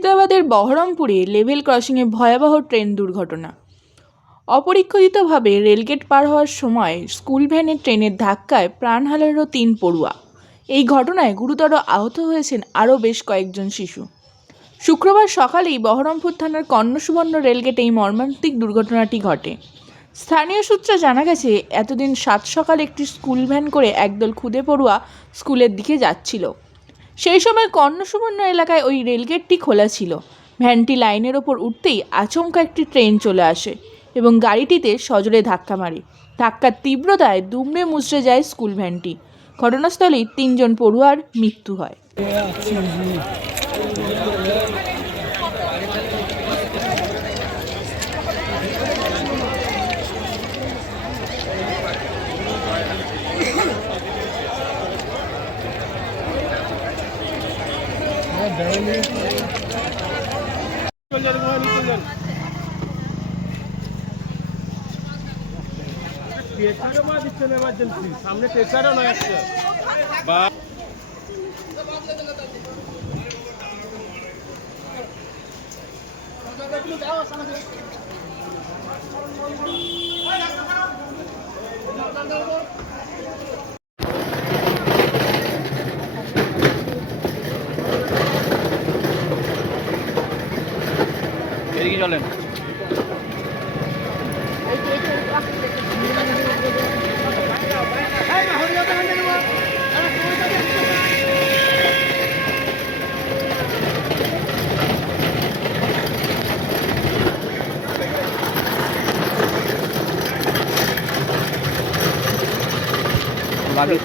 মুর্শিদাবাদের বহরমপুরে লেভেল ক্রসিংয়ে ভয়াবহ ট্রেন দুর্ঘটনা। অপরিকল্পিতভাবে রেলগেট পার হওয়ার সময় স্কুল ভ্যানে ট্রেনের ধাক্কায় প্রাণ হারাল ৩ পড়ুয়া। এই ঘটনায় গুরুতর আহত হয়েছেন আরও বেশ কয়েকজন শিশু। শুক্রবার সকালেই বহরমপুর থানার কর্ণসুবর্ণ রেলগেটে এই মর্মান্তিক দুর্ঘটনাটি ঘটে। স্থানীয় সূত্রে জানা গেছে, এতদিন সাত সকালে একটি স্কুল ভ্যান করে একদল ক্ষুদে পড়ুয়া স্কুলের দিকে যাচ্ছিল। সেই সময় কর্ণসুবর্ণ এলাকায় ওই রেলগেটটি খোলা ছিল। ভ্যানটি লাইনের ওপর উঠতেই আচমকা একটি ট্রেন চলে আসে এবং গাড়িটিতে সজোরে ধাক্কা মারে। ধাক্কার তীব্রতায় দুমড়ে মুচড়ে যায় স্কুল ভ্যানটি। ঘটনাস্থলেই ৩ জন পড়ুয়ার মৃত্যু হয়। সামনে টেচারও নয় একটা বা এদিকে চলেন। লাগে